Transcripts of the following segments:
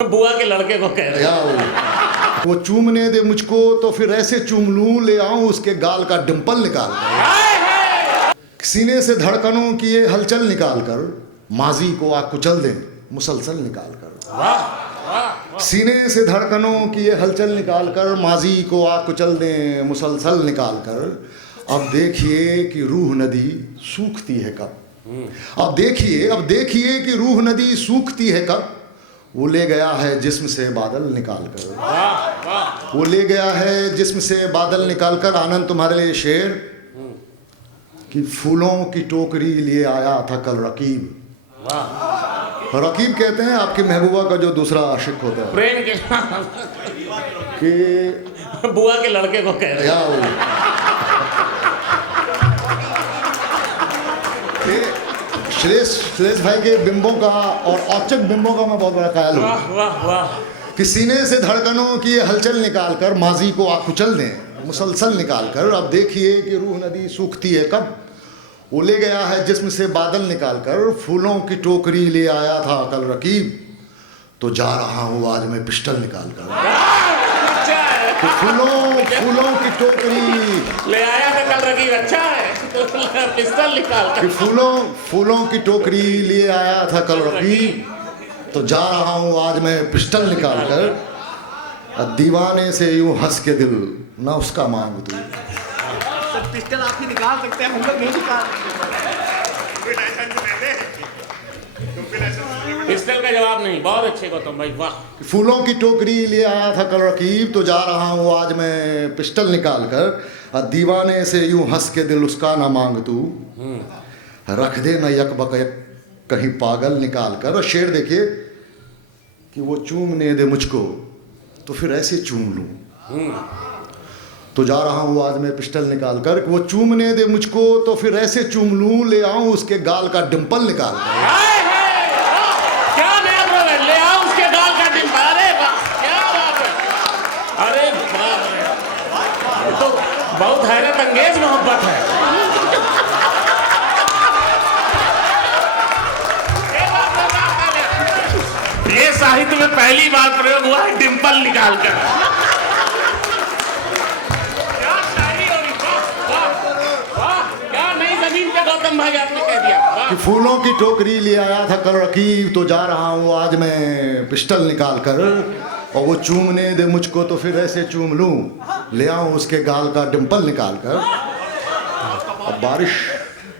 बुआ के लड़के को कह रहे हैं वो चूमने दे मुझको तो फिर ऐसे चूम लूं, ले आऊं उसके गाल का डिंपल निकाल कर, सीने से धड़कनों की ये हलचल निकाल कर माजी को आ कुचल दे मुसलसल निकाल कर, सीने से धड़कनों की ये हलचल निकाल कर माजी को आ कुचल दे मुसलसल निकाल कर। अब देखिए कि रूह नदी सूखती है कब, अब देखिए कि रूह नदी सूखती है कब, वो ले गया है जिस्म से बादल निकाल कर, वो ले गया है जिस्म से बादल निकाल कर। आनंद तुम्हारे लिए शेर कि फूलों की टोकरी लिए आया था कल रकीब। रकीब कहते हैं आपकी महबूबा का जो दूसरा आशिक होता है, प्रेम के कि बुआ के लड़के को कह रहे श्रेष्ठ भाई के बिंबों का और औचक बिंबों का मैं बहुत बड़ा ख्याल हूँ। वाह वाह वाह। कि सीने से धड़कनों की ये हलचल निकाल कर माजी को आ कुचल दें मुसलसल निकाल कर। अब देखिए कि रूह नदी सूखती है कब, वो ले गया है जिस्म से बादल निकाल कर। फूलों की टोकरी ले आया था कल रकीब, तो जा रहा हूँ आज मैं पिस्टल निकाल कर। तो फूलों की टोकरी ले आया था कल रकीब, अच्छा है तो पिस्टल निकाल कर। कि फूलों की टोकरी लिए आया था कल रकीब, तो जा रहा हूँ आज मैं पिस्टल निकाल कर। दीवाने से यूं हंस के दिल ना उसका मांग तू। पिस्टल आप ही निकाल सकते हैं, हम लोग नहीं निकाल पिस्टल का जवाब नहीं। बहुत अच्छे गौतम भाई, वाह। फूलों की टोकरी लिए आया था कल रकीब, तो जा रहा हूँ आज मैं पिस्टल निकाल कर। दीवाने से यूं हंस के दिल उसका ना मांग तू, रख दे न यक बक कहीं पागल निकाल कर। और शेर देखिए कि वो चूमने दे मुझको तो फिर ऐसे चूम लूं, तो जा रहा हूँ आज मैं पिस्टल निकाल कर। वो चूमने दे मुझको तो फिर ऐसे चूम लूं, ले आऊं उसके गाल का डिंपल निकाल कर। क्या नया ब्रदर, ले आओ उसके गाल का डिंपल। अरे वाह, क्या बात है। अरे वाह, तो बहुत हैरत अंगेज मोहब्बत है। ये साहित्य में पहली बार प्रयोग हुआ है डिंपल निकाल कर। क्या शायरी होगी, वाह वाह वाह, क्या नई जमीन पे गौतम भाई आपने कह दिया। वाह। कि फूलों की टोकरी ले आया था कल रकीब, तो जा रहा हूँ आज मैं पिस्टल निकाल कर। और वो चूमने दे मुझको तो फिर ऐसे चूम लूं, ले आऊं उसके गाल का डिंपल निकाल कर। अब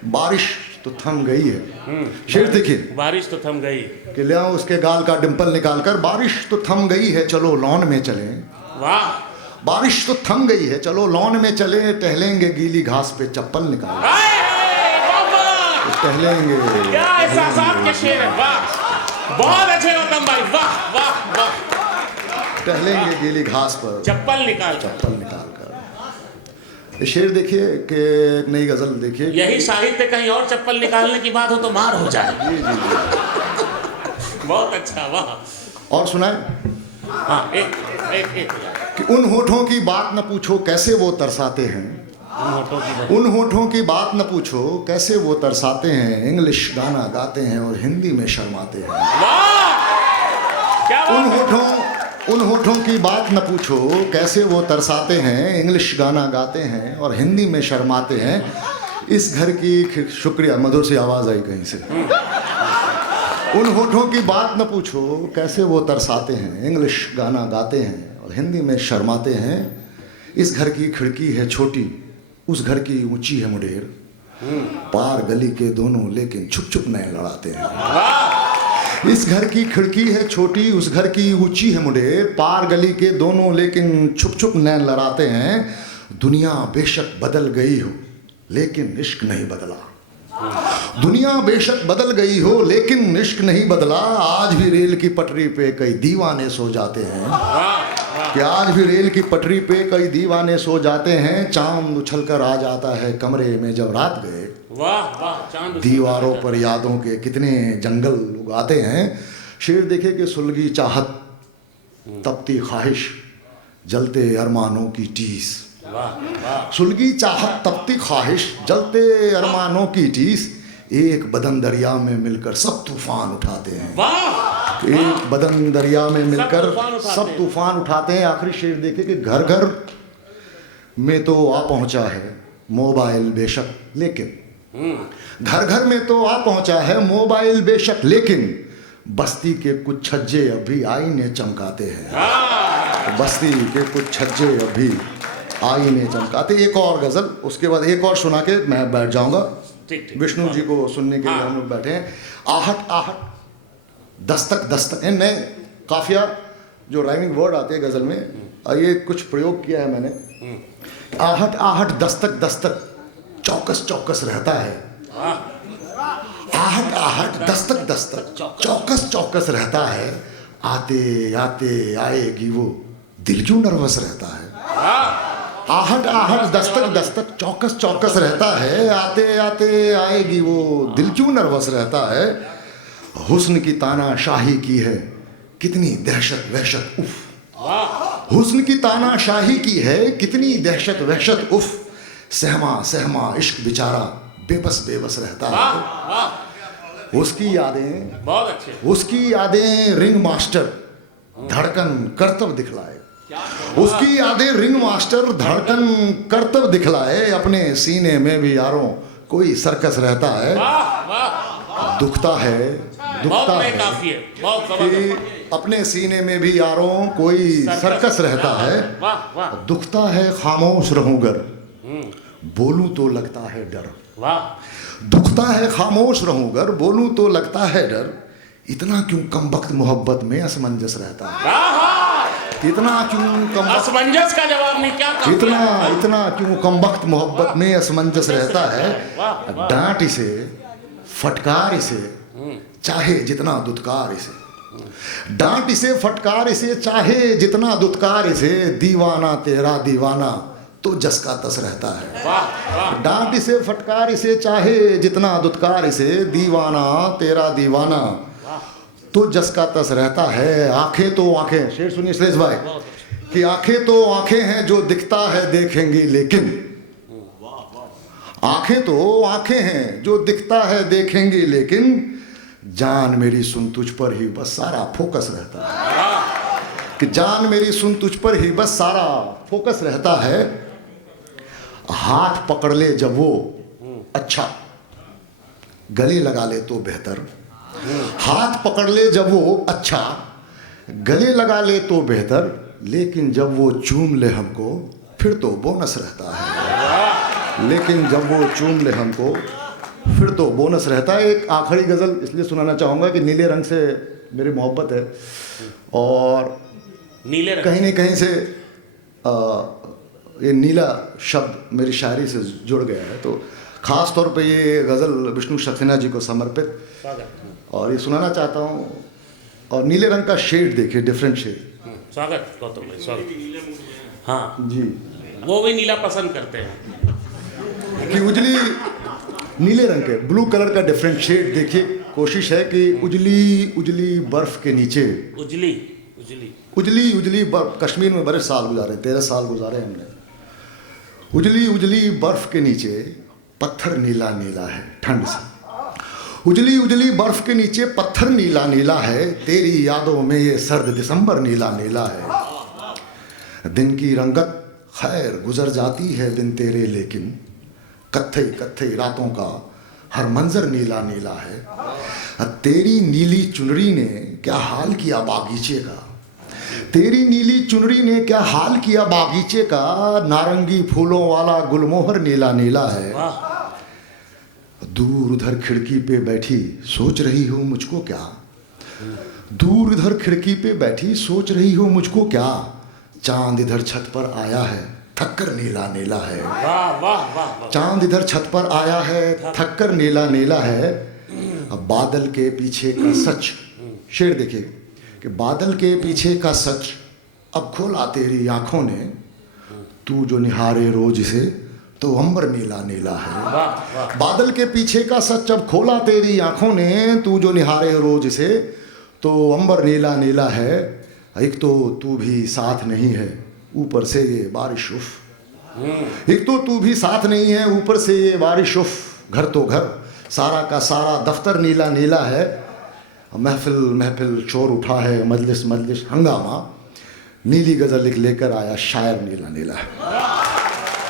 बारिश तो थम गई है। शेर देखिए, बारिश तो थम गई कि ले आऊं उसके गाल का डिंपल निकाल कर। बारिश तो थम गई है चलो लॉन में चलें, वाह। बारिश तो थम गई है चलो लॉन में चले, टहलेंगे गीली घास पे चप्पल निकाल कर। टहलेंगे। क्या एहसासात के शेर है, वाह। बहुत अच्छे गौतम भाई, वाह वाह वाह। टहलेंगे गीली घास पर चप्पल निकाल कर। ये शेर देखिए कि एक नई गजल देखिए। यही साहित्य कहीं और चप्पल निकालने की बात हो तो मार हो जाए। जी। बहुत अच्छा, वाह। और सुनाए हाँ, एक कि उन होठों की बात न पूछो कैसे वो तरसाते हैं, उन होठों की बात न पूछो कैसे वो तरसाते हैं, इंग्लिश गाना गाते हैं और हिंदी में शर्माते हैं। वाह, क्या बात है। उन होठों की बात न पूछो कैसे वो तरसाते हैं, इंग्लिश गाना गाते हैं और हिंदी में शर्माते हैं। इस घर की शुक्रिया, मधुर सी आवाज़ आई कहीं से। उन होठों की बात न पूछो कैसे वो तरसाते हैं, इंग्लिश गाना गाते हैं और हिंदी में शर्माते हैं। इस घर की खिड़की है छोटी, उस घर की ऊंची है मुडेर, पार गली के दोनों लेकिन छुप छुप नए लड़ाते हैं। इस घर की खिड़की है छोटी, उस घर की ऊंची है मुडेर, पार गली के दोनों लेकिन छुप छुप नैन लड़ाते हैं। दुनिया बेशक बदल गई हो लेकिन इश्क नहीं बदला, दुनिया बेशक बदल गई हो लेकिन इश्क नहीं बदला। आज भी रेल की पटरी पे कई दीवाने सो जाते हैं, कि आज भी रेल की पटरी पे कई दीवाने सो जाते हैं। चांद उछल कर आ जाता है कमरे में जब रात गए, वाह वाह। चांद दीवारों पर यादों के कितने जंगल उगाते हैं। शेर देखे कि सुलगी चाहत तपती ख्वाहिश जलते अरमानों की टीस, सुलगी चाहत तपती ख्वाहिश जलते अरमानों की टीस, एक बदन दरिया में मिलकर सब तूफान उठाते हैं। वाह। एक बदन दरिया में मिलकर तूफान उठाते सब हैं। तूफान उठाते हैं। आखिरी शेर देखिए कि घर घर में तो आ पहुंचा है मोबाइल बेशक, लेकिन घर घर में तो आ पहुंचा है मोबाइल बेशक, लेकिन बस्ती के कुछ छज्जे अभी आईने चमकाते हैं। बस्ती के कुछ छज्जे अभी आईने चमकाते। एक और गजल, उसके बाद एक और सुना के मैं बैठ जाऊंगा। ठीक। विष्णु जी को सुनने के लिए हाँ। हम लोग बैठे हैं। आहट आहट दस्तक दस्तक, नए काफिया जो राइमिंग वर्ड आते हैं गजल में, ये कुछ प्रयोग किया है मैंने। आहट आहट दस्तक दस्तक चौकस चौकस रहता है। आहट आहट दस्तक दस्तक चौकस चौकस रहता है। आते आते आएगी वो दिल क्यों नर्वस रहता है। आहट आहट दस्तक दस्तक चौकस चौकस रहता है। आते आते आएगी वो दिल क्यों नर्वस रहता है। हुस्न की तानाशाही की है कितनी दहशत वहशत उफ। हुस्न की तानाशाही की है कितनी दहशत वहशत उफ। सहमा सहमा इश्क बेचारा बेबस बेबस रहता है। उसकी यादें बहुत अच्छे। उसकी यादें रिंग मास्टर धड़कन करतब दिखलाए। उसकी यादें रिंग मास्टर धड़कन करतब दिखलाए। अपने सीने में भी यारों कोई सर्कस रहता है। दुखता है बहुत नए है काफी है, बहुत कि जबरदस्त। अपने सीने में भी यारों कोई सर्कस रहता है। वाह वाह दुखता है खामोश रहूंगर बोलूं तो लगता है डर। वाह। दुखता है खामोश रहूंगर बोलूं तो लगता है डर। इतना क्यों कमबख्त मोहब्बत में असमंजस रहता है। इतना क्यों कमबख्त असमंजस का जवाब नहीं, क्या काफी इतना है? इतना क्यों कमबख्त मोहब्बत में असमंजस रहता है। वाह, वाह। डांट इसे फटकार इसे चाहे जितना दुत्कार इसे। डांट इसे फटकार इसे चाहे जितना दुत्कार इसे। दीवाना तेरा दीवाना तो जस का तस रहता है। वाह वाह। डांट इसे फटकार इसे चाहे जितना दुत्कार इसे। दीवाना तेरा दीवाना तो जस का तस रहता है। आंखें तो आंखें, शेर सुनिए श्लेष भाई, कि आंखें तो आंखें हैं जो दिखता है देखेंगी लेकिन। आंखें तो आंखें हैं जो दिखता है देखेंगी लेकिन। जान मेरी सुन तुझ पर ही बस सारा फोकस रहता है। कि जान मेरी सुन तुझ पर ही बस सारा फोकस रहता है। हाथ पकड़ ले जब वो अच्छा, गले लगा ले तो बेहतर। हाथ पकड़ ले जब वो अच्छा, गले लगा ले तो बेहतर। लेकिन जब वो चूम ले हमको फिर तो बोनस रहता है। लेकिन जब वो चूम ले हमको फिर तो बोनस रहता है। एक आखिरी गज़ल इसलिए सुनाना चाहूँगा कि नीले रंग से मेरी मोहब्बत है और नीले रंग कहीं न कहीं से ये नीला शब्द मेरी शायरी से जुड़ गया है। तो ख़ास तौर पे ये गज़ल विष्णु सक्सेना जी को समर्पित स्वागत। और ये सुनाना चाहता हूँ। और नीले रंग का शेड देखिए, डिफरेंट शेड। स्वागत गौतम भाई, स्वागत। हाँ जी, वो भी नीला पसंद करते हैं। कि उजली नीले रंग के ब्लू कलर का डिफरेंट शेड देखिए। कोशिश है कि उजली उजली बर्फ के नीचे, उजली उजली उजली उजली बर्फ, कश्मीर में बड़े साल गुजारे, 13 साल गुजारे हमने। उजली उजली बर्फ के नीचे पत्थर नीला नीला है ठंड से। उजली उजली बर्फ के नीचे पत्थर नीला नीला है। तेरी यादों में ये सर्द दिसंबर नीला नीला है। दिन की रंगत खैर गुजर जाती है दिन तेरे, लेकिन कत्थई कत्थई रातों का हर मंजर नीला नीला है। तेरी नीली चुनरी ने क्या हाल किया बागीचे का। तेरी नीली चुनरी ने क्या हाल किया बागीचे का। नारंगी फूलों वाला गुलमोहर नीला नीला है। दूर उधर खिड़की पे बैठी सोच रही हो मुझको क्या। दूर इधर खिड़की पे बैठी सोच रही हो मुझको क्या। चांद इधर छत पर आया है थक्कर नीला नीला है। वाह वाह वाह। चांद इधर छत पर आया है थक्कर नीला नीला है। अब बादल के पीछे का सच, शेर देखिए कि बादल के पीछे का सच अब खोला तेरी आंखों ने। तू जो निहारे रोज से तो अंबर नीला नीला है। बादल के पीछे का सच अब खोला तेरी आंखों ने। तू जो निहारे रोज से तो अंबर नीला नीला है। एक तो तू भी साथ नहीं है ऊपर से ये बारिश उफ। एक तो तू भी साथ नहीं है ऊपर से ये बारिश उफ। घर तो घर सारा का सारा दफ्तर नीला नीला है। महफिल महफिल शोर उठा है, मजलिस मजलिस हंगामा, नीली गजल लेकर आया शायर नीला नीला।